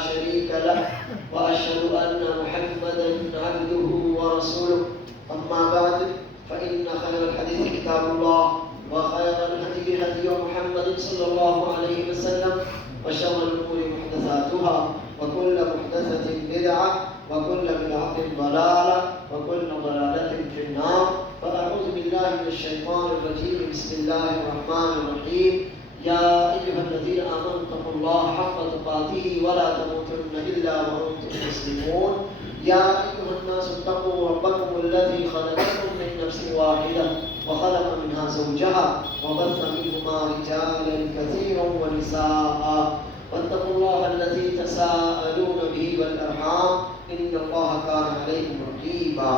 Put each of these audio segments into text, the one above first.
شريك له وأشهد أن محمدا عبده ورسوله أما بعد فإن خير الحديث كتاب الله وخير الهدي هدي محمد صلى الله عليه وسلم وشر الأمور محدثاتها وكل محدثة بدعة وكل بدعة ضلالة وكل ضلالة في النار فأعوذ بالله من الشيطان الرجيم بسم الله الرحمن الرحيم يا أيها الذين آمنوا اتقوا الله حق تقاته ولا تموتن إلا وأنتم مسلمون يا أيها الناس اتقوا ربكم الذي خلقكم من نفس واحدة وخلق منها زوجها وبث منهما رجالا كثيرا ونساء واتقوا الله الذي تساءلون به والأرحام إن الله كان عليكم رقيبا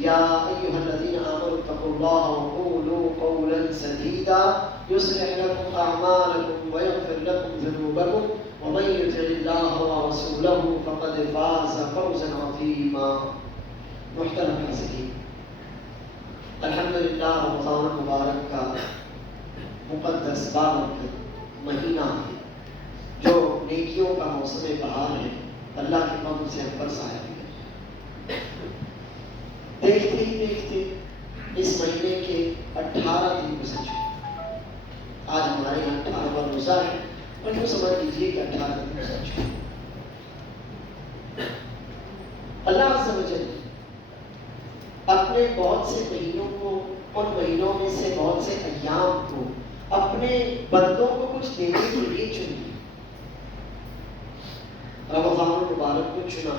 يا أيها الذين آمنوا اتقوا الله وقولوا قولا سديدا يصلح لكم أعمالكم ويغفر لكم ذنوبكم ومن يطع الله ورسوله فقد فاز فوزا عظيما. محترم حاضرین، الحمدللہ رمضان المبارک کا مقدس بابرکت مہینہ ہے جو نیکیوں کا موسم بہار ہے، اللہ کے فضل سے ہم پر سایہ ہے۔ دیکھتے ہی دیکھتے اس مہینے کے 18 دن گزر چکے۔ آج ہمارے یہاں 18واں روزہ ہے اور جو سمجھ لیجیے کہ 18 دن گزر چکے۔ اللہ عز و جل اپنے بہت سے مہینوں کو، ان مہینوں میں سے بہت سے ایام کو اپنے بندوں کو کچھ دینے کے لیے چن لیا۔ رمضان المبارک کو چنا،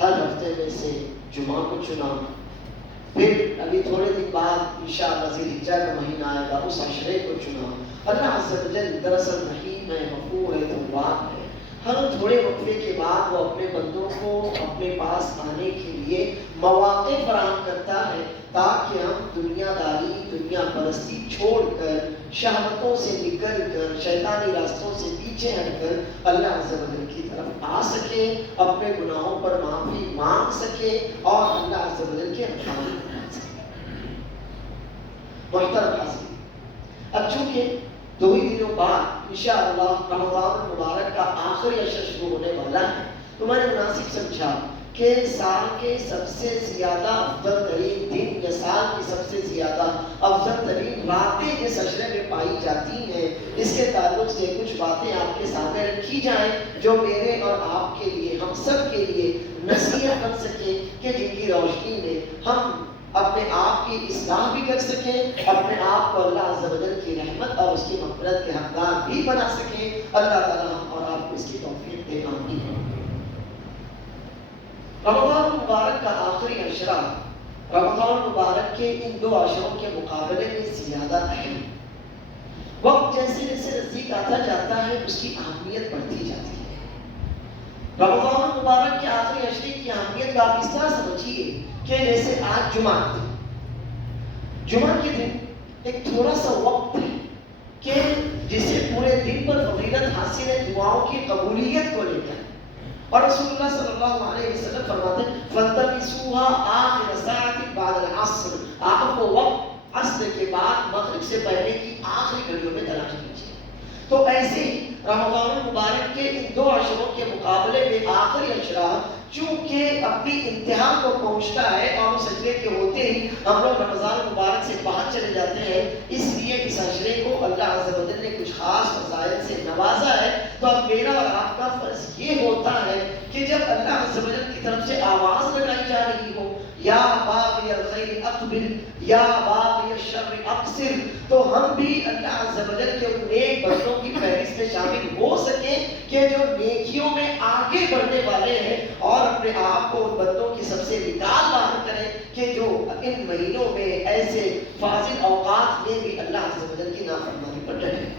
ہر ہفتے میں سے جمعہ کو چنا، پھر ابھی تھوڑے دن بعد انشاءاللہ ذی الحجہ کا مہینہ آئے گا، اس عشرے کو چنا۔ اللہ عز و جل دراصل رحیم ہے، غفور ہے، تواب ہے۔ ہر تھوڑے وقفے کے بعد وہ اپنے بندوں کو اپنے پاس آنے کے لیے مواقع فراہم کرتا ہے تاکہ ہم دنیا داری، دنیا پرستی چھوڑ کر، شہوتوں سے نکل کر، شیطانی راستوں سے پیچھے ہٹ کر اللہ عز و جل کی طرف آ سکے، اپنے گناہوں پر معافی مانگ سکے اور اللہ عز و جل کے احکام بنا سکے۔ محترم حاضرین، اب چونکہ 2 ہی دنوں بعد انشاءاللہ رمضان المبارک کا آخری عشر شروع ہونے والا ہے، تو میں نے مناسب سمجھا کہ سال کے سب سے زیادہ افضل ترین دن یا سال کی سب سے زیادہ افضل ترین راتیں اس عشرے میں پائی جاتی ہیں، اس کے تعلق سے کچھ باتیں آپ کے سامنے رکھی جائیں جو میرے اور آپ کے لیے، ہم سب کے لیے نصیحت بن سکے کہ جن کی روشنی میں ہم اپنے آپ کی اصلاح بھی کر سکیں، اپنے آپ کو اللہ عز و جل کی رحمت اور اس کی مغفرت کے حقدار بھی بنا سکیں۔ اللہ تعالیٰ ہم اور آپ کو اس کی توفیق دے، آمین۔ رمضان مبارک کا آخری عشرہ رمضان مبارک کے ان 2 عشروں کے مقابلے میں زیادہ اہم۔ وقت جیسے جیسے نزدیک آتا جاتا ہے اس کی اہمیت بڑھتی جاتی ہے۔ رمضان مبارک کے آخری عشرے کی اہمیت کا آپ اس طرح سمجھیے کہ جیسے آج جمعہ ہے، جمعہ کے دن ایک تھوڑا سا وقت ہے کہ جسے پورے دن پر فضیلت حاصل ہے دعاؤں کی قبولیت کو لے کر، اور رسول اللہ صلی اللہ علیہ وسلم فرماتے ہیں فَالْتَمِسُوهَا آخِرَ سَاعَةٍ بَعْدَ الْعَصْرِ، آپ وہ وقت عصر کے بعد مغرب سے پہلے کی آخری گھڑیوں میں تلاش کیجیے۔ تو ایسے ہی رمضان المبارک کے ان 2 عشروں کے مقابلے میں آخری عشرہ چونکہ اپنی انتہا کو پہنچتا ہے اور اس عشرے کے ہوتے ہی ہم لوگ رمضان المبارک سے باہر چلے جاتے ہیں، اس لیے اس عشرے کو اللہ عز و جل نے کچھ خاص فضائل سے نوازا ہے۔ تو اب میرا اور آپ کا فرض یہ ہوتا ہے کہ جب اللہ عز و جل کی طرف سے آواز لگائی جا رہی ہو یا باغی الخیر اقبل یا باغی الشر اقصر، تو ہم بھی اللہ عز و جل کے ان نیک بندوں کی فہرست میں شامل ہو سکیں کہ جو نیکیوں میں آگے بڑھنے والے ہیں اور اپنے آپ کو ان بندوں کی سب سے نکال باہر کریں کہ جو ان مہینوں میں ایسے فاضل اوقات میں بھی اللہ عز و جل کی نافرمانی پر ڈٹے ہیں۔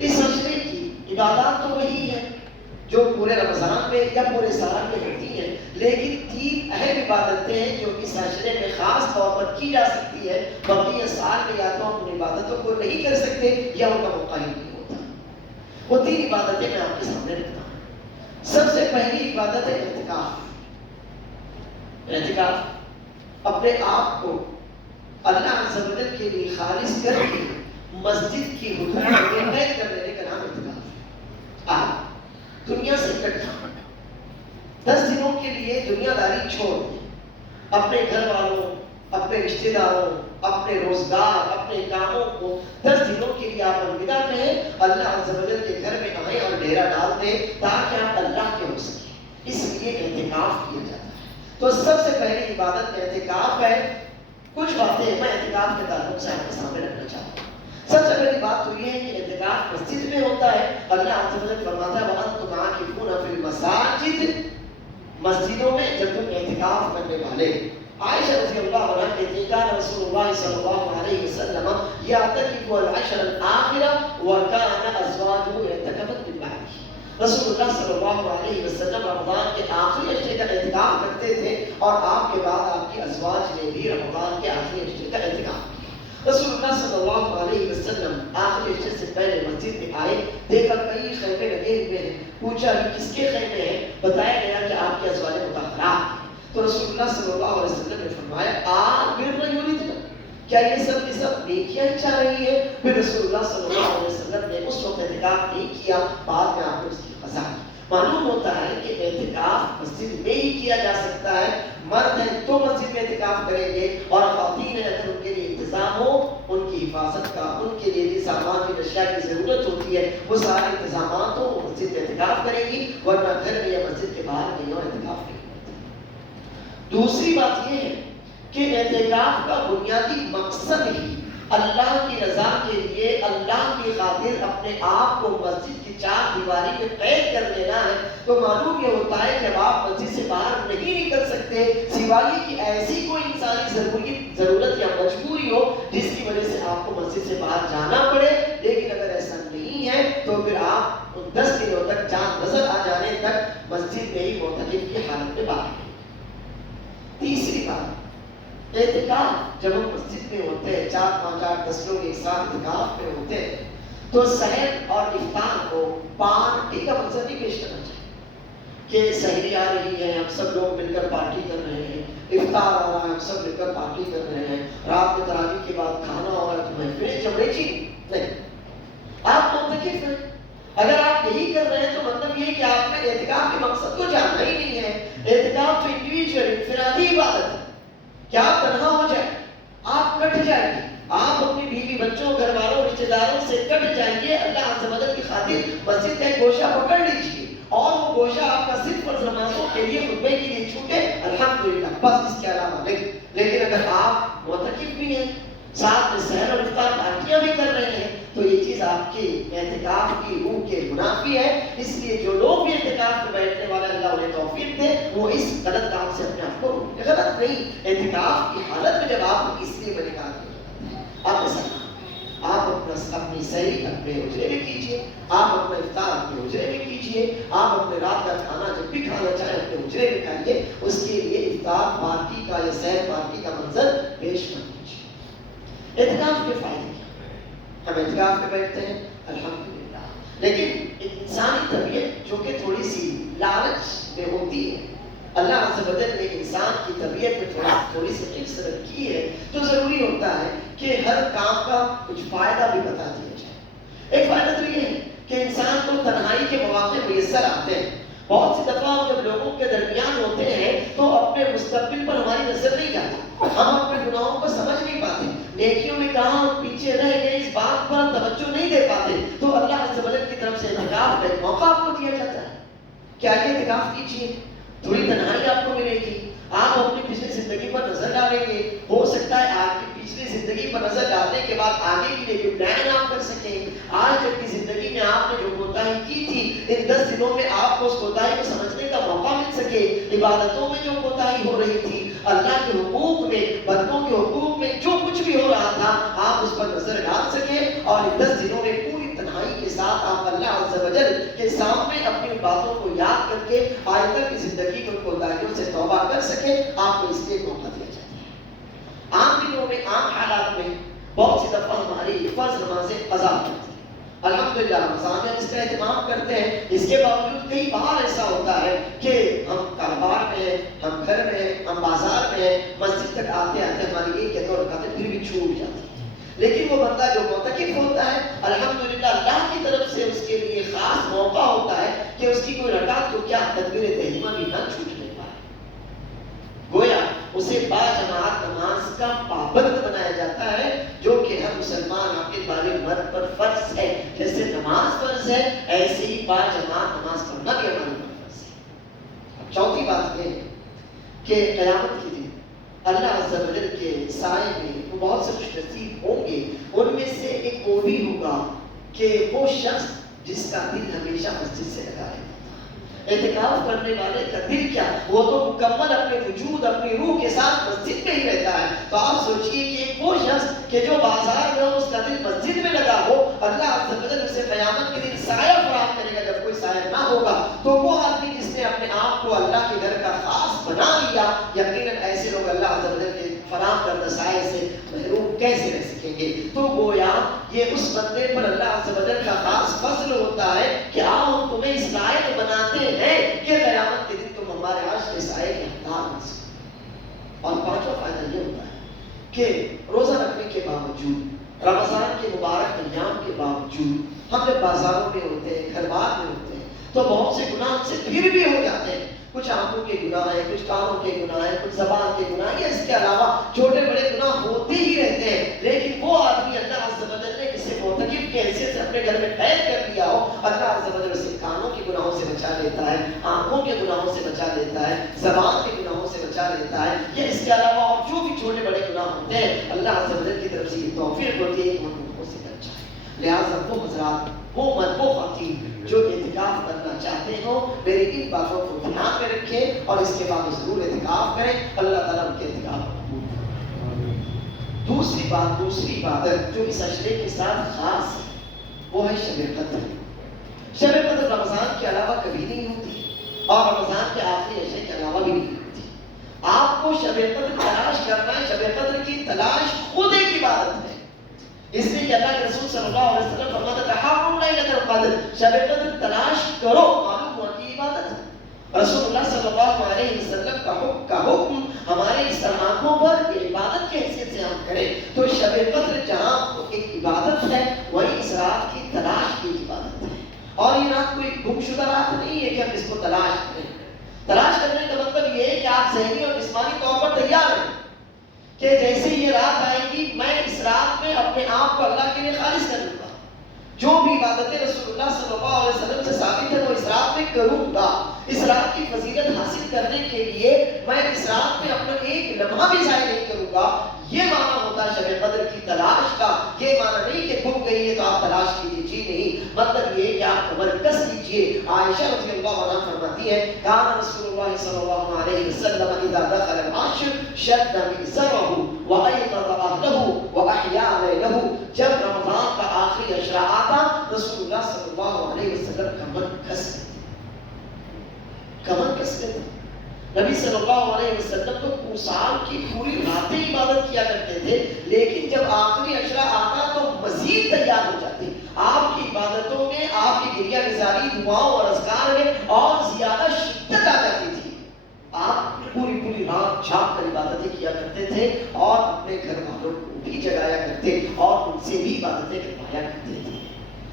اس عشرے کی عبادات تو وہی ہے جو پورے رمضان میں یا پورے سال میں ہوتی ہیں، لیکن 3 اہم عبادتیں ہیں جو اس عشرے میں خاص طور پر کی جا سکتی ہے۔ بقیہ سال میں یا تو ہم ان عبادتوں کو نہیں کر سکتے یا ان کا موقع ہی نہیں ہوتا۔ وہ 3 عبادتیں میں آپ کے سامنے رکھتا ہوں۔ سب سے پہلی عبادت ہے اعتکاف۔ اعتکاف اپنے آپ کو اللہ عز و جل کے لیے خالص کر کے مسجد کی حدود میں قید کر لینے کا نام اعتکاف ہے۔ دنیا سے کٹ جاؤ، 10 دنوں کے لیے دنیا داری چھوڑ دیں، اپنے گھر والوں، اپنے رشتہ داروں، اپنے روزگار، اپنے کاموں کو 10 دنوں کے لیے آپ الوداع کہیں، اللہ عز و جل کے گھر میں آئیں اور ڈیرا ڈال دیں تاکہ آپ اللہ کے ہو سکیں۔ اس لیے اعتکاف کیا جاتا ہے۔ تو سب سے پہلی عبادت اعتکاف ہے۔ کچھ باتیں میں اعتکاف کے تعلق سے آپ کے سامنے رکھنا چاہتا ہوں۔ سب سے پہلی بات تو یہ ہے کہ اعتکاف مسجد میں ہوتا ہے۔ اللہ عز و جل فرماتا ہے وَأَنْتُمْ عَاكِفُونَ فِي الْمَسَاجِدِ، مسجدوں میں جب تم اعتکاف کرنے والے۔ عائشہ رضی اللہ عنہ کہتی ہیں کان رسول اللہ صلی اللہ علیہ وسلم یعتکف العشر الآخرہ وکان ازواجہ یعتکفن من بعدہ۔ رسول اللہ صلی اللہ علیہ وسلم رمضان کے آخری عشرے کا اعتکاف کرتے تھے اور آپ کے بعد آپ کی ازواج نے بھی رمضان کے آخری عشرے کا اعتکاف کیا۔ رسول اللہ صلی اللہ علیہ وسلم آخری عشرے سے پہلے مسجد میں آئے، دیکھا کئی خیمے لگے ہوئے ہیں، پوچھا کہ کس کے خیمے ہیں؟ بتایا گیا کہ آپ کے ازواج مطہرات۔ تو رسول اللہ صلی اللہ علیہ وسلم نے فرمایا کیا یہ سب کی سب نیکیاں چاہ رہی ہے؟ پھر رسول اللہ صلی اللہ علیہ وسلم نے اس وقت اعتکاف نہیں کیا، بعد میں آپ نے اس کی قضا کی۔ معلوم ہوتا ہے کہ اعتکاف مسجد میں ہی کیا جا سکتا ہے۔ مرد ہیں تو مسجد میں اعتکاف کریں گے، اور خواتین ہیں اگر ان کے لیے انتظام ہو، ان کی حفاظت کا، ان کے لیے جس سامان کی اشیاء کی ضرورت ہوتی ہے وہ سارے انتظامات ہو، وہ مسجد میں اعتکاف کریں گی، ورنہ گھر میں یا مسجد کے باہر کہیں اور اعتکاف نہیں۔ دوسری بات یہ ہے کہ اعتکاف کا بنیادی مقصد ہی اللہ کی رضا کے لیے، اللہ کی خاطر اپنے آپ کو مسجد کی چار دیواری میں قید کر لینا ہے۔ تو معلوم یہ ہوتا ہے کہ اب آپ مسجد سے باہر نہیں نکل سکتے سوائے کہ ایسی کوئی انسانی ضرورت یا مجبوری ہو جس کی وجہ سے آپ کو مسجد سے باہر جانا پڑے۔ لیکن اگر ایسا نہیں ہے تو پھر آپ 10 دنوں تک چاند نظر آ جانے تک مسجد میں ہی معتکف کی حالت میں باقی۔ تیسری بات، اعتکاف جب ہم مسجد میں ہوتے ہیں، 4 5 8 10 لوگ ایک ساتھ اعتکاف میں ہوتے ہیں، تو سحر اور افطار کو پارٹی کا مقصد ہی پیش کرنا چاہیے کہ سحری آ رہی ہے، ہم سب لوگ مل کر پارٹی کر رہے ہیں، افطار آ رہا ہے، ہم سب مل کر پارٹی کر رہے ہیں، رات میں تراویح کے بعد کھانا ہو رہا ہے، تو محفلیں چمڑے چی نہیں۔ آپ معتکف ہیں، اگر آپ یہی کر رہے ہیں تو مطلب یہ ہے کہ آپ نے اعتکاف کے مقصد کو جاننا ہی نہیں ہے۔ اعتکاف تو انڈیویجول انفرادی عبادت ہے کہ آپ تنہا ہو جائیں، آپ کٹ جائیں، آپ اپنی بیوی بچوں گھر والوں رشتہ داروں سے کٹ جائیے، اللہ عز و جل کی خاطر مسجد کا ایک گوشہ پکڑ لیجیے اور وہ گوشہ آپ کا صرف فرض نمازوں کے لیے خطبے کے لیے چھوٹے، الحمدللہ، بس اس کے علاوہ نہیں۔ لیکن اگر آپ معتکف بھی ہیں، ساتھ میں سحر اور افطار پارٹیاں بھی کر رہے ہیں، تو یہ چیز آپ کی اعتکاف کی روح کے منافی ہے۔ اس لیے جو لوگ بھی اعتکاف میں بیٹھنے والے اللہ انہیں توفیق دے، وہ اس غلط کام سے اپنے آپ کو روکیں۔ غلط نہیں، اعتکاف کی حالت میں جب آپ اس لیے نکال کے آپ ایسا آپ اپنی سحری اپنے اجرے میں کیجیے، آپ اپنا افطار اپنے اجرے میں کیجیے، آپ اپنے رات کا کھانا جب بھی کھانا چاہیں اپنے اجرے میں کھائیے، اس کے لیے افطار پارٹی کا یا سحر پارٹی کا منظر پیش مت کیجیے۔ اعتکاف کے فائدے کیا؟ ہم اعتکاف میں بیٹھتے ہیں الحمدللہ، لیکن انسانی طبیعت جو کہ تھوڑی سی لالچ میں ہوتی ہے، اللہ عز و جل نے انسان کی طبیعت میں تھوڑی سی حفظ رکھی ہے، تو ضروری ہوتا ہے کہ ہر کام کا کچھ فائدہ بھی بتا دیا جائے۔ ایک فائدہ تو یہ ہے کہ انسان کو تنہائی کے مواقع میسر آتے ہیں۔ بہت سی دفعہ ہم جب لوگوں کے درمیان ہوتے ہیں تو اپنے مستقبل پر ہماری نظر نہیں جاتی، ہم اپنے گناہوں کو سمجھ نہیں پاتے، نیکیوں میں کہاں ہم پیچھے رہ گئے اس بات پر ہم توجہ نہیں دے پاتے۔ تو اللہ عز و جل کی طرف سے اعتکاف کا ایک موقع آپ کو دیا جاتا ہے کہ آگے اعتکاف کیجیے، تھوڑی تنہائی آپ کو ملے گی، آپ اپنی پچھلی زندگی پر نظر ڈالیں گے، ہو سکتا ہے آپ کی پچھلی زندگی پر نظر ڈالنے کے بعد آگے کے لیے پلان آپ کر سکیں۔ آج تک کی زندگی میں آپ نے جو کوتاہی کی تھی، ان 10 دنوں میں آپ کو اس کوتاہی کو سمجھنے کا موقع مل سکے۔ عبادتوں میں جو کوتاہی ہو رہی تھی، اللہ کے حقوق میں، بندوں کے حقوق میں جو کچھ بھی ہو رہا تھا، آپ اس پر نظر ڈال سکیں اور ان 10 دنوں میں پوری تنہائی کے ساتھ آپ اللہ عز و جل کے سامنے اپنی باتوں کو یاد کر کے آئندہ کی زندگی کو کوتاہیوں سے توبہ کر سکیں۔ آپ کو اس لیے موقع دیا جاتا ہے۔ عام دنوں میں، عام حالات میں بہت سی دفعہ ہماری فرض نمازیں قضا ہوتی ہیں، الحمدللہ رمضان میں اس کا اہتمام کرتے ہیں۔ اس کے باوجود کئی بار ایسا ہوتا ہے کہ ہم کاروبار میں ہیں، ہم گھر میں ہیں، ہم بازار میں ہیں، مسجد تک آتے آتے ہماری ایک یا 2 رکعتیں پھر بھی چھوٹ جاتی ہیں۔ لیکن وہ بندہ جو معتکف ہوتا ہے، الحمدللہ اللہ کی طرف سے اس کے لیے خاص موقع ہوتا ہے کہ کہ اس کی کوئی رکعت تو کیا تکبیر تحریمہ بھی نہ چھوٹنے پائے. گویا اسے باجماعت نماز کا پابند بنایا جاتا ہے جو کہ ہر مسلمان عاقل بالغ مرد پر فرض ہے. جیسے نماز فرض ہے ایسے ہی باجماعت نماز پڑھنا بھی ہمارے پر فرض ہے. اب چوتھی بات یہ ہے کہ قیامت کے دن اللہ عز و جل کے سائے میں وہ بہت سے خوش نصیب ہوں گے. ان میں سے ایک وہ بھی ہوگا کہ وہ شخص جس کا دل ہمیشہ مسجد سے لگا رہتا ہے. اعتکاف کرنے والے کا دل کیا، وہ تو مکمل اپنے وجود اپنی روح کے ساتھ مسجد میں ہی رہتا ہے. تو آپ سوچئے کہ ایک وہ شخص کہ جو بازار میں ہو اس کا دل مسجد میں لگا ہو، اللہ عز و جل اسے قیامت کے دن سایہ فراہم کرے گا جب کوئی سایہ نہ ہوگا. تو وہ آدمی جس نے اپنے آپ کو اللہ کے گھر کا خاص بنا لیا، یقیناً ایسے لوگ اللہ عز و جل کے فراہم کردہ سائے سے محروم کیسے رہ سکیں گے. تو گویا یہ اس بندے پر اللہ عز و جل کا خاص فضل ہوتا ہے کہ ہم تمہیں اس لائق بناتے ہیں کہ قیامت کے دن تم ہمارے عرش کے سائے کے حقدار بن سکو. اور پانچواں فائدہ یہ ہوتا ہے کہ روزہ رکھنے کے باوجود، رمضان کے مبارک ایام کے باوجود ہم جب بازاروں میں ہوتے ہیں، گھر بار میں ہوتے ہیں، تو بہت سے گناہ ہم سے پھر بھی ہو جاتے ہیں. کچھ آنکھوں کے گناہ ہیں، کچھ کانوں کے گناہ ہیں، کچھ زبان کے گناہ ہیں، اس کے علاوہ چھوٹے بڑے گناہ ہوتے ہی رہتے ہیں. لیکن وہ آدمی اللہ عز و جل نے کسی مرتکب کی حیثیت سے اپنے گھر میں قید کر دیا ہو، اللہ عز و جل اسے کانوں کے گناہوں سے بچا لیتا ہے، آنکھوں کے گناہوں سے بچا لیتا ہے، زبان کے گناہوں سے بچا لیتا ہے. یا اس کے علاوہ اور جو بھی چھوٹے بڑے گناہ ہوتے ہیں اللہ عز و جل کی طرف سے یہ توفیق ہوتی ہے کہ ان گناہوں سے بچ جائے. لہٰذا وہ حضرات، وہ مرد و خواتین جو اعتکاف کرنا چاہتے ہو، میری ان باتوں کو دھیان میں رکھیں اور اس کے بعد ضرور اعتکاف کریں. اللہ تعالیٰ ان کے اعتکاف قبول کرے. دوسری عبادت جو اس عشرے کے ساتھ خاص ہے وہ ہے شب قدر. شب قدر رمضان کے علاوہ کبھی نہیں ہوتی اور رمضان کے آخری عشرے کے علاوہ بھی نہیں ہوتی. آپ کو شب قدر تلاش کرنا ہے. شب قدر کی تلاش خود ایک عبادت ہے. اس لیے کہ اللہ کے رسول صلی اللہ علیہ وسلم فرماتے ہیں تحروا لیلۃ القدر، شب قدر تلاش کرو. معلوم ہوا کہ عبادت ہے. رسول اللہ صلی اللہ علیہ وسلم کا حکم ہمارے اس آنکھوں پر عبادت کی حیثیت سے ہم کریں. تو شب قدر جہاں ایک عبادت ہے، وہی اس رات کی تلاش کی عبادت ہے. اور یہ رات کوئی گم شدہ رات نہیں ہے کہ ہم اس کو تلاش کریں. تلاش کرنے کا مطلب یہ ہے کہ آپ ذہنی اور جسمانی طور پر تیار ہیں کہ جیسے یہ رات آئے گی میں اس رات میں اپنے آپ کو اللہ کے لیے خالص کر لوں گا. جو بھی عبادتیں رسول اللہ صلی اللہ علیہ وسلم سے ثابت ہے وہ اس رات میں کروں گا. اس رات کی فضیلت حاصل کرنے کے لیے میں اس رات میں اپنا ایک لمحہ بھی ضائع نہیں کروں گا. یہ معنی ہوتا ہے شب قدر کی تلاش کا. یہ معنی نہیں کہ گم گئی ہے تو آپ تلاش کیجیے، جی نہیں. مطلب یہ کہ آپ تمرکز کیجیے. عائشہ رضی اللہ عنہا فرماتی ہے کان رسول اللہ صلی اللہ علیہ وسلم اذا دخل العشر شد مئزره وایقظ اهله واحیا لیله. جب رمضان کا آخری عشرہ آتا رسول اللہ صلی اللہ علیہ وسلم کمر کس لیتے. نبی صلی اللہ علیہ وسلم تو سال کی پوری راتیں عبادت کیا کرتے تھے، لیکن جب آخری عشرہ آتا تو مزید تیار ہو جاتے. آپ کی عبادتوں میں، آپ کی گریہ گزاری، دعاؤں اور اذکار میں اور زیادہ شدت آ جاتی تھی. آپ پوری رات جاگ کر عبادتیں کیا کرتے تھے اور اپنے گھر والوں کو بھی جگایا کرتے اور ان سے بھی عبادتیں کروایا کرتے تھے.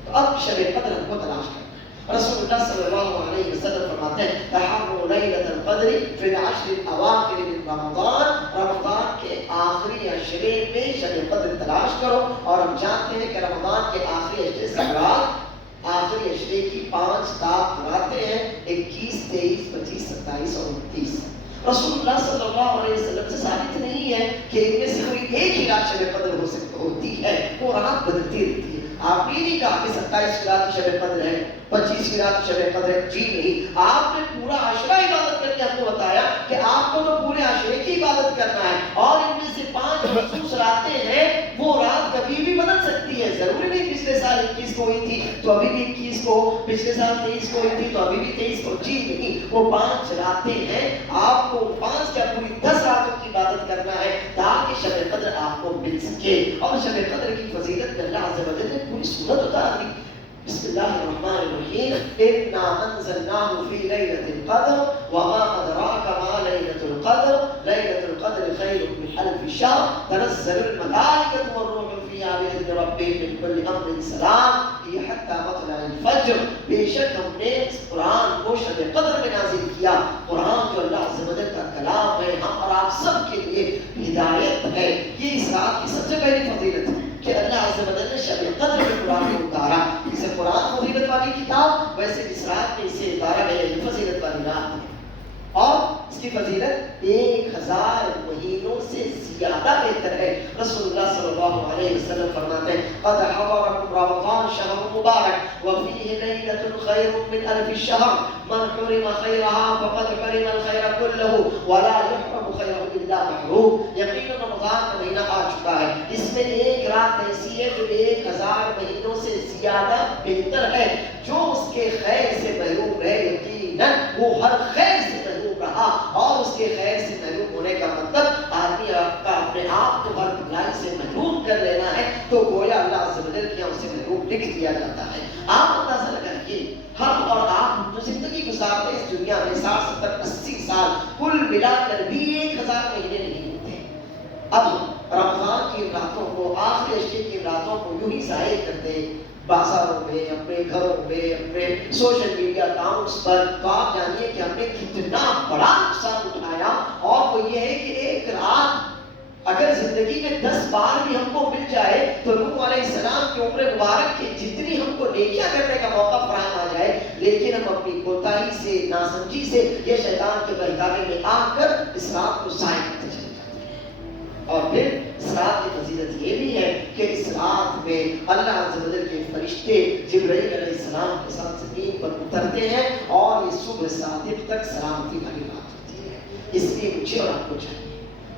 تو اب شب قدر ہم کو تلاش کرنا. رسول اللہ صلی اللہ علیہ وسلم فرماتے ہیں تحروا لیلۃ القدر فی العشر الاواخر من رمضان. رمضان کے آخری عشرے میں شب قدر تلاش کرو. اور ہم جانتے ہیں کہ رمضان کے آخری عشرے سے مراد آخری عشرے کی 5 تاک راتیں ہیں، 21، 23، 25، 27 اور 29. رسول اللہ صلی اللہ علیہ وسلم سے ثابت نہیں ہے کہ ان میں سے کوئی ایک ہی رات شب قدر ہوتی ہے. وہ رات بدلتی رہتی ہے. آپ نے نہیں کہا کہ 27 کی رات شب قدر ہے، 25 کی رات شب قدر ہے، جی نہیں. آپ نے پورا عشرہ عبادت کر کے ہم کو بتایا کہ آپ کو تو پورے عشرے کی عبادت کرنا ہے. اور ان میں سے 5 مخصوص راتیں ہیں. وہ رات کبھی بھی بدل سکتی ہے. ضروری نہیں پچھلے سال 21 کو ہوئی تھی تو ابھی بھی 21 کو، پچھلے سال 23 کو ہوئی تھی تو ابھی بھی 23 کو، جی نہیں. وہ 5 راتیں ہیں. آپ کو 5 یا پوری 10 راتوں کی عبادت کرنا ہے تاکہ شب قدر آپ کو مل سکے. اور شب قدر کی فضیلت میں اللہ عز و جل نے پوری سورت اتار دی. بسم اللہ الرحمن الرحیم انا انزلناه في ليلة القدر وما ادراك ما ليلة القدر ليلة القدر خير من 1000 شهر تنزل الملائكة والروح فيها إني عابد ربي من كل أمر سلام یہ حتی مطلع الفجر. بے شک ہم نے اس قرآن کو شب قدر میں نازل کیا. قرآن جو اللہ عز و جل کا کلام ہے ہم اور آپ سب کے لیے ہدایت ہے. یہ اس رات کی سب سے پہلی فضیلت ہے کہ اللہ عز و جل نے شب قدر میں قرآن کو اتارا. اسے قرآن فضیلت والی کتاب، ویسے اس رات میں اسے اتارا گیا یہ فضیلت والی رات ہے. اور اس کی فضیلت 1000 مہینوں سے زیادہ بہتر ہے. رسول اللہ صلی اللہ علیہ وسلم فرماتے ہیں قد حضركم رمضان شهر مبارك وفيه ليلة خير من 1000 شهر من حرم خيرها فقد حرم الخير كله ولا يحرم خيره إلا محروم. یقینا رمضان کا مہینہ آ چکا ہے، اس میں ایک رات ایسی ہے جو 1000 مہینوں سے زیادہ بہتر ہے. جو اس کے خیر سے محروم ہے یقینا وہ ہر خیر سے محروم رہا. اور اس کے خیر سے محروم ہونے کا مطلب آدمی کا اپنے آپ کو ہر بھلائی سے محروم کر لینا ہے، تو گویا اللہ عز و جل کی ہم سے محروم لکھ دیا جاتا ہے. آپ اندازہ لگائیے ہم اور آپ جو زندگی گزارتے ہیں اس دنیا میں 60 70 80 سال کل ملا کر بھی 1000 مہینے نہیں ہوتے. اب رمضان کی راتوں کو، آخری عشرے کی راتوں کو یوں ہی ضائع کرتے ہیں بازاروں میں، اپنے گھروں میں، اپنے سوشل میڈیا اکاؤنٹس پر. تو آپ جانیے کہ ہم نے کتنا بڑا نقصان اٹھایا. اور وہ یہ ہے کہ ایک رات اگر زندگی میں 10 بار بھی ہم کو مل جائے تو نوح علیہ السلام کی عمر مبارک کی جتنی ہم کو نیکیاں کرنے کا موقع فراہم آ جائے، لیکن ہم اپنی کوتاہی سے، ناسمجھی سے، یہ شیطان کے بہکاوے میں آ کر اس رات کو ضائع کرتے چلے جاتے ہیں. اور پھر اس رات کی فضیلت یہ بھی ہے کہ اس رات میں اللہ عز و جل کے فرشتے جبرائیل علیہ السلام کے ساتھ زمین پر اترتے ہیں اور یہ صبح صادق تک سلامتی والی رات ہوتی ہے. اس لیے مجھے اور آپ کو چاہیے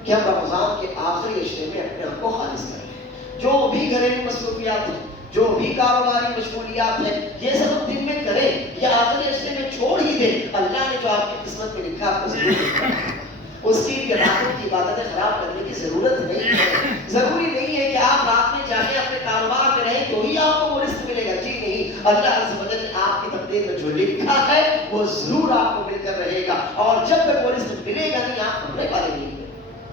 کہ ہم رمضان کے آخری عشرے میں اپنے آپ کو خالص کر لیں. جو بھی گھریلو مصروفیات ہیں، جو بھی کاروباری مشغولیات ہیں، یہ سب ہم دن میں کریں یا آخری عشرے میں چھوڑ ہی دیں. اللہ نے جو آپ کی قسمت میں لکھا آپ کو ضرور لکھا ہے. اس کی راتوں کی عبادتیں خراب کرنے کی ضرورت نہیں ہے. ضروری نہیں ہے کہ آپ رات میں جانے اپنے کاروبار میں رہیں تو ہی آپ کو وہ رزق ملے گا. جی نہیں، اللہ عز و جل نے آپ کی تقدیر میں جو لکھا ہے وہ ضرور آپ کو مل کر رہے گا. اور جب تک وہ رزق ملے گا نہیں، آپ مرنے والے نہیں.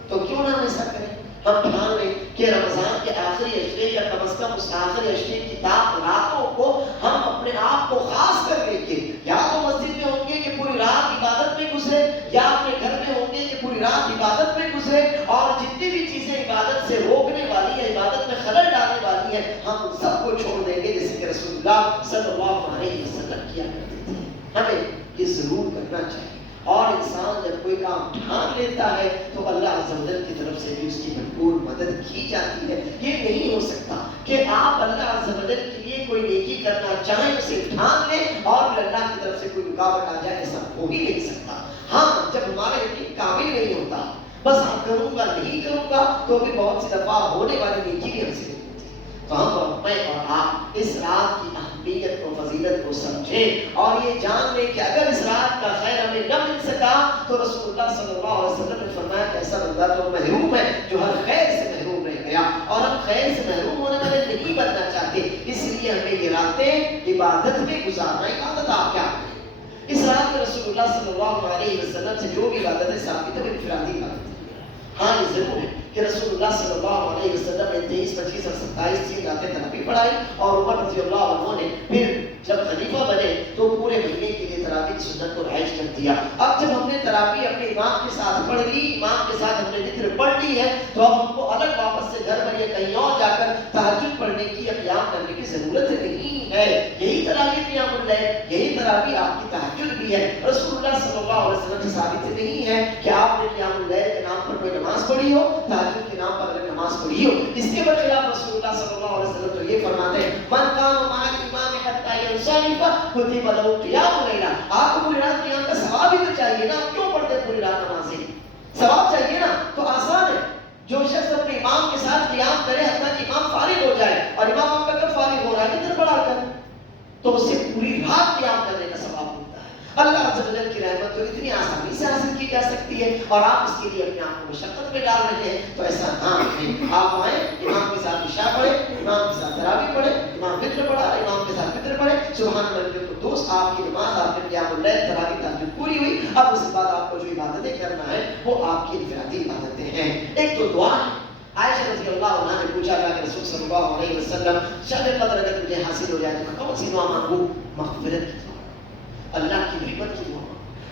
تو کیوں نہ ہم ایسا کریں؟ ہم ٹھان لیں کہ رمضان کے آخری عشرے یا کم از کم اس آخری عشرے کی راتوں کو ہم اپنے آپ کو خاص کر لیں گے. یا تو مسجد میں ہوں گے کہ پوری رات عبادت میں گزرے، یا اپنے گھر میں ہوں گے کہ پوری رات عبادت میں گزرے. اور جتنی بھی چیزیں عبادت سے روکنے والی ہے، عبادت میں خلل ڈالنے والی ہے، ہم ان سب کو چھوڑ دیں گے جیسے کہ رسول اللہ صلی اللہ علیہ وسلم کیا کرتے تھے. ہمیں یہ ضرور کرنا چاہیے. اور انسان جب کوئی کام ٹھان لیتا ہے تو اللہ عز و جل کی طرف سے بھی اس کی بھرپور مدد کی جاتی ہے. یہ نہیں ہو سکتا کہ آپ اللہ عز و جل کے لیے کوئی نیکی کرنا چاہیں، اسے ٹھان لیں اور پھر اللہ کی طرف سے کوئی رکاوٹ آ جائے، ایسا ہو ہی نہیں سکتا. ہاں، جب ہمارا یقین کامل نہیں ہوتا، بس ہم کروں گا نہیں کروں گا، تو بھی بہت سی دفعہ ہونے والی نیکی بھی ہم سے نہیں ہوتی. تو ہم اور میں اور آپ اس رات کی اہمیت کو، فضیلت کو سمجھیں اور یہ جان لیں کہ اگر اس رات کا خیر ہمیں نہ مل سکا تو رسول اللہ صلی اللہ علیہ وسلم نے فرمایا کہ ایسا بندہ تو محروم ہے جو ہر خیر سے محروم رہ گیا. اور ہم خیر سے محروم ہونے والے نہیں بننا چاہتے، اس لیے ہمیں یہ راتیں عبادت میں گزارنا. عبادت آپ کیا کریں؟ اس رات میں رسول اللہ صلی اللہ علیہ وسلم سے جو بھی عبادتیں ثابت ہے وہ انفرادی عبادت ہے. ہاں، یہ ضرور ہے کہ رسول اللہ صلی اللہ علیہ وسلم نے 23 25 اور 27 3 راتیں تراویح پڑھائی. اور عمر رضی اللہ عنہ نے پھر جب خلیفہ بنے تو پورے مہینے کے لیے تراویح کی سنت کو رائج کر دیا. اب جب ہم نے تراویح اپنے امام کے ساتھ پڑھ لی، امام کے ساتھ ہم نے وتر پڑھ لی ہے، تو اب ہم کو الگ واپس سے گھر پر یا کہیں اور جا کر تہجد پڑھنے کی یا قیام کرنے کی ضرورت نہیں ہے. یہی تراویح قیام اللیل، یہی تراویح آپ کی تہجد بھی ہے. رسول اللہ صلی اللہ علیہ وسلم سے ثابت نہیں ہے کہ آپ نے قیام اللیل کے نام پر کوئی نماز پڑھی ہو، تہجد کے نام پر اگر نماز پڑھی ہو. اس کے برخلاف رسول اللہ صلی اللہ علیہ وسلم تو یہ فرماتے ہیں من قام مع الامام حتى ينصرف كتب له قيام الليل. آپ کو پوری رات قیام کا ثواب ہی تو چاہیے نا. آپ کیوں پڑھتے پوری رات نمازیں؟ ثواب چاہیے نا. تو آسان ہے، جو شخص اپنے امام کے ساتھ قیام کرے حتیٰ کہ امام فارغ ہو جائے، اور امام آپ کا کب فارغ ہو رہا ہے؟ ادھر پڑھا کر، تو اسے پوری رات قیام کرنے کا ثواب ہوتا ہے. اللہ عز و جل کی رحمت تو اتنی آسانی سے حاصل کی جا سکتی ہے اور آپ اس کے لیے اپنے آپ کو مشقت میں ڈال رہے ہیں. تو ایسا نہ کریں. آپ آئیں، امام کے ساتھ عشاء پڑھیں، امام کے ساتھ تراویح پڑھیں، امام وتر پڑھا، امام کے ساتھ وتر پڑھیں. سبحان اللہ القدوس، آپ کی نماز، آپ کے قیام اللیل، تراویح تہجد پوری ہوئی. اب اس کے بعد آپ کو جو عبادتیں کرنا ہے وہ آپ کی انفرادی عبادتیں ہیں. ایک تو دعا ہے. عائشہ رضی اللہ عنہ نے پوچھا اللہ کے رسول صلی اللہ علیہ وسلم شب قدر اگر مجھے حاصل ہو جائے تو میں کون سی دعا مانگوں؟ مغفرت کی دعا، اللہ کی رحمت کی دعا،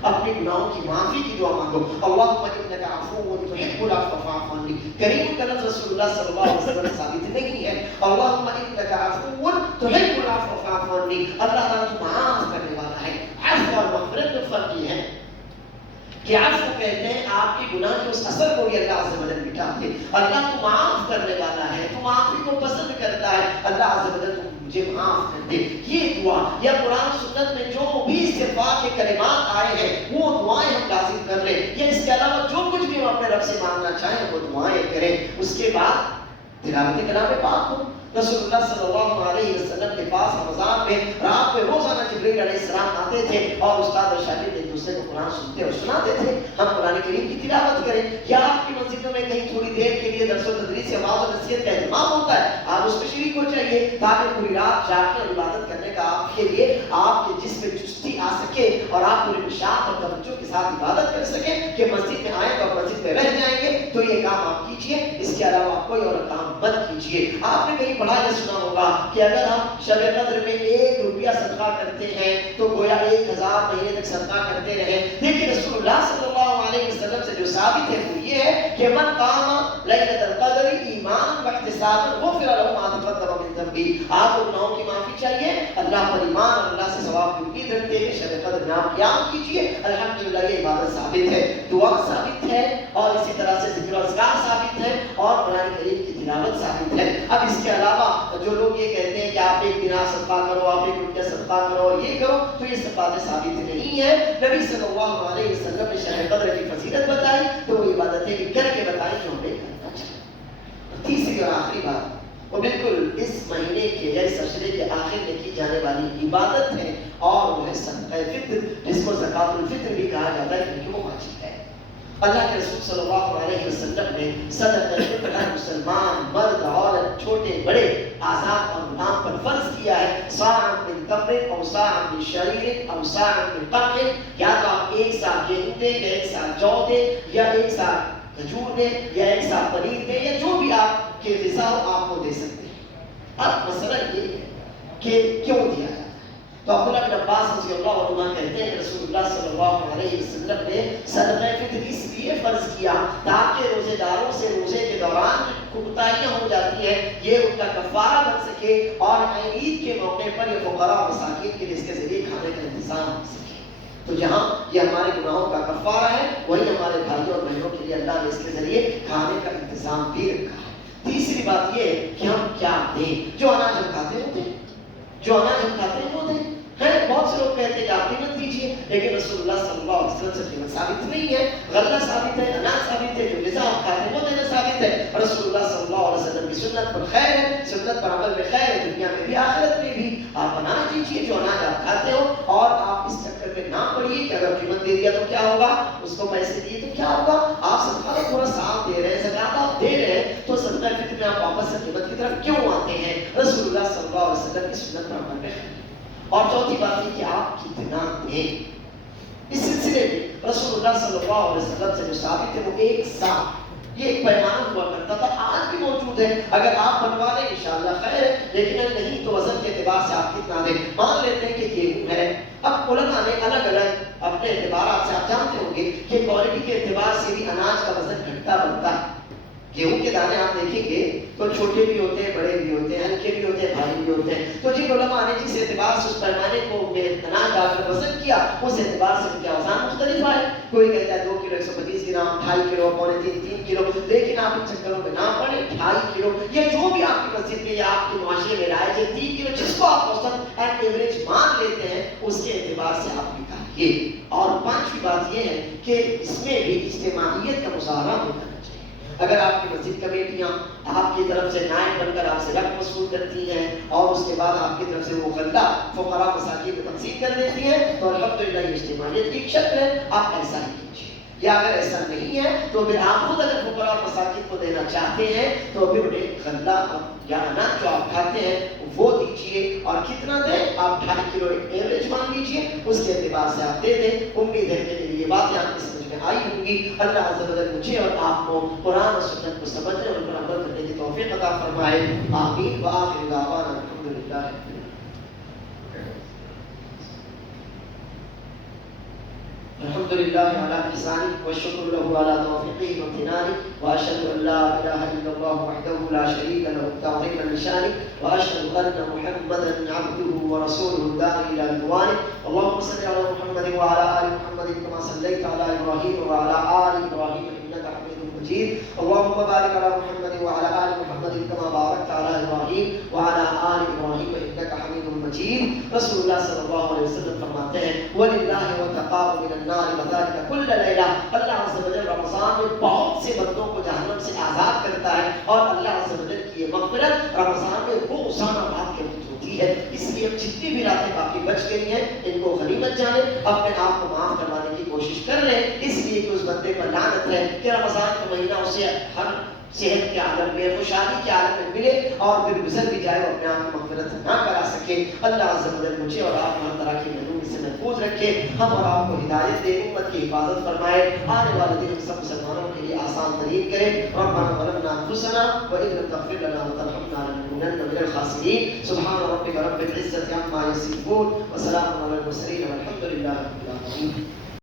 اپنے گناہوں کی معافی کی دعا مانگو. اللہم انک عفو تحب العفو فاعف عنی. کریم کا لفظ رسول اللہ صلی اللہ علیہ وسلم ثابت نہیں ہے. اللہم انک عفو تحب العفو فاعف عنی. اللہ تعالیٰ تو معاف کرنے والا ہے. عفو اور مغفرت میں فرق یہ ہے کہ عفو کہتے ہیں آپ کے گناہ کے اس اثر کو بھی اللہ عز و جل مٹاتے. اللہ تو معاف کرنے والا ہے، تو معافی کو پسند کرتا ہے. اللہ عز و جل مجھے معاف کر دے. یہ دعا یا قرآن سنت میں جو بھی استغفار کے کلمات آئے ہیں وہ دعائیں ہم لازم کر لیں، یا اس کے علاوہ جو کچھ بھی ہم اپنے رب سے مانگنا چاہیں وہ دعائیں کریں. اس کے بعد تلاوت کلام پاک ہو. رسول اللہ صلی اللہ علیہ وسلم کے پاس رمضان میں رات میں روزانہ جبرائیل علیہ السلام آتے تھے اور استاد اور شاگرد ایک دوسرے کو قرآن سنتے اور سناتے تھے. ہم قرآن کریم کی تلاوت کریں، یا آپ کی مسجدوں میں کہیں تھوڑی دیر کے لیے درس و تدریس یا واعظ و نصیحت کا اہتمام ہوتا ہے، آپ اس میں شریک ہو جائیے تاکہ پوری رات جاگ کر عبادت کرنے کا آپ کے لیے آپ کے جسم میں چستی آ سکے اور آپ پوری نشاط اور توجہ کے ساتھ عبادت کر سکیں. کہ مسجد میں آئیں تو مسجد میں رہ جائیں گے تو یہ کام آپ کیجیے. اس کے علاوہ آپ کوئی اور کام مت کیجیے. آپ نے کہیں پڑھا یا سنا ہوگا کہ اگر ہم شب قدر میں 1 روپیہ صدقہ کرتے ہیں تو گویا 1000 مہینے تک صدقہ کرتے رہے. لیکن رسول اللہ صلی اللہ علیہ وسلم سے جو ثابت ہے وہ یہ ہے کہ من قام لیلۃ القدر ایمانا واحتسابا غفر له ما تقدم من ذنبه. آپ کو گناہوں کی معافی چاہیے، اللہ پر ایمان اور اللہ سے ثواب کی امید رکھتے ہوئے شب قدر میں آپ قیام کیجیے. الحمدللہ یہ عبادت ثابت ہے، دعا ثابت ہے، اور اسی طرح سے ذکر و اذکار ثابت ہے، اور قرآن کریم کی تلاوت ثابت ہے. اب اس کے علاوہ جو لوگ یہ کہتے ہیں کہ آپ 1 دینار صدقہ کرو، آپ 1 روپیہ صدقہ کرو اور یہ کرو، تو یہ سب باتیں ثابت نہیں ہے. نبی صلی اللہ علیہ وسلم نے شب قدر کی فضیلت بتائی تو وہ عبادتیں بھی کر کے بتائی جو ہمیں کرنا چاہیے. تیسری اور آخری بات وہ بالکل اس مہینے کے یا اس عشرے کے آخر میں کی جانے والی عبادت ہے، اور وہ ہے صدقہ فطر، جس کو زکوٰۃ الفطر بھی کہا جاتا ہے کیونکہ وہ واجب ہے. اللہ کے رسول صلی اللہ علیہ وسلم نے صدقہ فطر ہر مسلمان مرد عورت چھوٹے بڑے آزاد اور غلام پر فرض کیا ہے. صاع من تمر او صاع من شعیر او صاع من قمح، یا تو آپ 1 سا گیہوں دیں یا 1 سا جو دیں یا 1 سا کھجور دیں یا 1 سا پنیر دیں، یا جو بھی آپ کے غذا ہو آپ کو دے سکتے ہیں. اب مسئلہ یہ ہے کہ کیوں دیا جاتا ہے. تو عبداللہ بن عباس رضی اللہ عنہ کہتے ہیں کہ رسول اللہ صلی اللہ علیہ وسلم نے صدقہ فطر اس لیے فرض کیا تاکہ روزے داروں سے روزے کے دوران کوتاہیاں ہو جاتی ہیں یہ ان کا کفارہ بن سکے، اور عید کے موقع پر یہ فقراء و مساکین کے لیے اس کے ذریعے کھانے کا انتظام ہو سکے. تو جہاں یہ ہمارے گناہوں کا کفارہ ہے، وہی ہمارے بھائیوں اور بہنوں کے لیے اللہ نے اس کے ذریعے کھانے کا انتظام بھی رکھا ہے. تیسری بات یہ ہے کہ ہم کیا دیں. جو اناج ہم کھاتے ہوتے ہیں، جو اناج ہم کھاتے ہیں وہ دیں. بہت سے لوگ کہتے ہیں کہ آپ قیمت دیجیے، لیکن رسول اللہ صلی اللہ علیہ وسلم سے قیمت ثابت نہیں ہے. غلہ ثابت ہے، اناج ثابت ہے، جو غذا آپ کھاتے ہیں وہ دینا ثابت ہے. رسول اللہ صلی اللہ علیہ وسلم کی سنت پر خیر ہے، سنت پر عمل میں خیر ہے، دنیا میں بھی آخرت میں بھی. آپ اناج دیجیے جو اناج آپ کھاتے ہو، اور آپ اس چکر میں نہ پڑیے کہ اگر قیمت دے دیا تو کیا ہوگا، اس کو پیسے دیے تو کیا ہوگا. آپ صدقہ کا تھوڑا صاف دے رہے ہیں، زکات آپ دے رہے ہیں، تو صدقہ فطر میں آپ واپس سے قیمت کی طرف کیوں آتے ہیں. رسول اللہ صلی اللہ علیہ وسلم کی سنت پر عمل میں خیر. اور چوتھی بات یہ کہ آپ کتنا دیں. اس سلسلے میں رسول اللہ صلی اللہ علیہ وسلم سے جو ثابت ہے وہ 1 سا، یہ ایک پیمانہ ہوا کرتا تھا، آج بھی موجود ہے. اگر آپ بنوا لیں انشاءاللہ خیر ہے، لیکن اگر نہیں تو وزن کے اعتبار سے آپ کتنا دیں. مان لیتے ہیں کہ گیہوں ہے. اب علماء نے الگ الگ اپنے اعتبارات سے، آپ جانتے ہوں گے کہ کوالٹی کے اعتبار سے بھی اناج کا وزن گھٹتا بڑھتا ہے. گیہوں کے دانے آپ دیکھیں گے تو چھوٹے بھی ہوتے ہیں، بڑے بھی ہوتے ہیں، ہلکے بھی ہوتے ہیں، بھاری بھی ہوتے ہیں. تو جن علماء نے جس اعتبار سے اس پیمانے کو اناج ڈال کر وزن کیا، اس اعتبار سے ان کے اوزان مختلف آئے. کوئی کہتا ہے 2 کلو 125 گرام، 2.5 کلو، 3.5 کلو. لیکن آپ ان چکروں میں نہ پڑے. 2.5 کلو یا جو بھی آپ کی مسجد میں یا آپ کے معاشرے میں رائج ہے، 3 کلو جس کو آپ اوسط ایٹ ایوریج مان لیتے ہیں، اس کے اعتبار سے آپ نکالیے. اور 5ویں بات یہ ہے کہ اس میں بھی اجتماعیت کا مظاہرہ ہوتا ہے. اگر آپ کی مسجد کمیٹیاں آپ کی طرف سے نائب بن کر آپ سے رقم وصول کرتی ہیں اور اس کے بعد آپ کی طرف سے وہ غلہ فقراء مساکین کو تقسیم کر دیتی ہیں، تو الحمدللہ یہ اجتماعیت کی ایک شکل ہے. آپ ایسا ہی کیجیے. یا اگر ایسا نہیں ہے تو پھر آپ خود اگر فقراء اور مساکین کو دینا چاہتے ہیں تو پھر انہیں غلہ یا اناج جو آپ کھاتے ہیں وہ دیجیے. اور کتنا دیں؟ آپ 2.5 کلو ایک ایوریج مان لیجیے, اس کے اعتبار سے آپ دے دیں. امید ہے کہ میری یہ باتیں آپ کی سمجھ میں آئی ہوں گی. اللہ عز و جل مجھے اور آپ کو قرآن اور سنت کو سمجھنے اور ان پر عمل کرنے کی توفیق عطا فرمائے. آمین. وآخر دعوانا الحمدللہ. الحمد لله على إحسانه والشكر له على توفيقه وامتنانه وأشهد أن لا إله إلا الله وحده لا شريك له تعظيما لشانه وأشهد أن محمدا عبده ورسوله الداعي إلى رضوانه. اللهم صل على محمد وعلى آل محمد كما صليت على إبراهيم وعلى آل إبراهيم إنك حميد مجيد. اللهم بارك على محمد وعلى آل محمد كما باركت على إبراهيم وعلى آل إبراهيم إنك حميد مجيد. رسول اللہ صلی اللہ علیہ وسلم فرماتے ہیں وَلِلَّهِ وَتَقَاءُ مِنَ النَّارِ وَذَلِكَ كُلَّ لَيْلَةٍ. اللہ عز و جل رمضان میں بہت سے بندوں کو جہنم سے آزاد کرتا ہے, اور اللہ عز و جل کی یہ مغفرت رمضان میں روزانہ رات کے وقت ہوتی ہے. اس لیے جتنی بھی راتیں باقی بچ گئی ہیں ان کو غنیمت جانیں, اپنے آپ کو معاف کروانے کی کوشش کر لیں, اس لیے کہ اس بندے پر لعنت ہے کہ رمضان کا مہینہ اسے ہر صحت کے عالم میں, خوشحالی کے عالم میں ملے اور پھر گزر بھی جائے اور اپنے آپ کی مغفرت نہ کرا سکے. اللہ عز و جل مجھے اور آپ ہر طرح کی محرومی سے محفوظ رکھے, ہم اور آپ کو ہدایت دے, امت کی حفاظت فرمائے, آنے والے دن ہم سب مسلمانوں کے لیے آسان ترین کرے. ربنا ظلمنا انفسنا وان لم تغفر لنا وترحمنا لنكونن من الخاسرين. سبحان ربك رب العزة عما يصفون وسلام على المرسلين والحمد لله رب العالمين.